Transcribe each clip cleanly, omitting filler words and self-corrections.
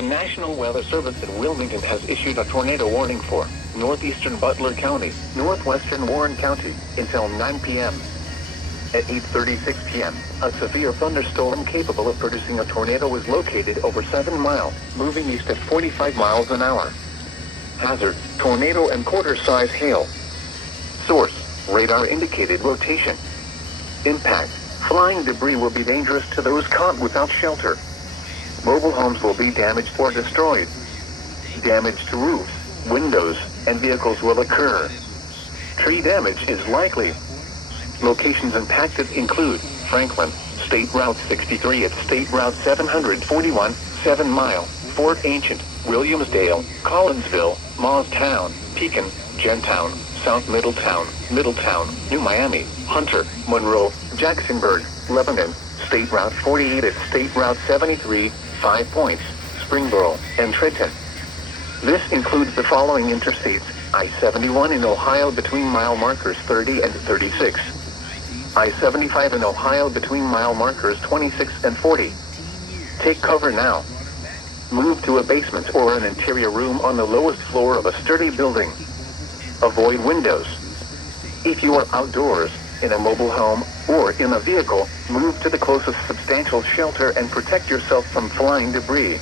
The National Weather Service in Wilmington has issued a tornado warning for northeastern Butler County, northwestern Warren County, until 9 p.m. At 8:36 p.m., a severe thunderstorm capable of producing a tornado was located over 7 miles, moving east at 45 miles an hour. Hazard, tornado and quarter-size hail. Source, radar indicated rotation. Impact, flying debris will be dangerous to those caught without shelter. Mobile homes will be damaged or destroyed. Damage to roofs, windows, and vehicles will occur. Tree damage is likely. Locations impacted include Franklin, State Route 63 at State Route 741, 7 Mile, Fort Ancient, Williamsdale, Collinsville, Maustown, Pekin, Gentown, South Middletown, New Miami, Hunter, Monroe, Jacksonburg, Lebanon, State Route 48 at State Route 73, 5 Points, Springboro, and Trenton. This includes the following interstates: I-71 in Ohio between mile markers 30 and 36. I-75 in Ohio between mile markers 26 and 40. Take cover now. Move to a basement or an interior room on the lowest floor of a sturdy building. Avoid windows. If you are outdoors, in a mobile home, or in a vehicle, move to the closest substantial shelter and protect yourself from flying debris.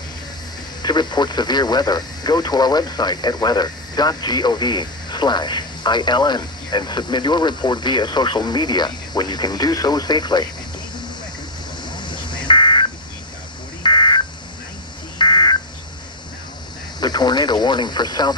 To report severe weather, go to our website at weather.gov/ILN and submit your report via social media when you can do so safely. The tornado warning for Southeast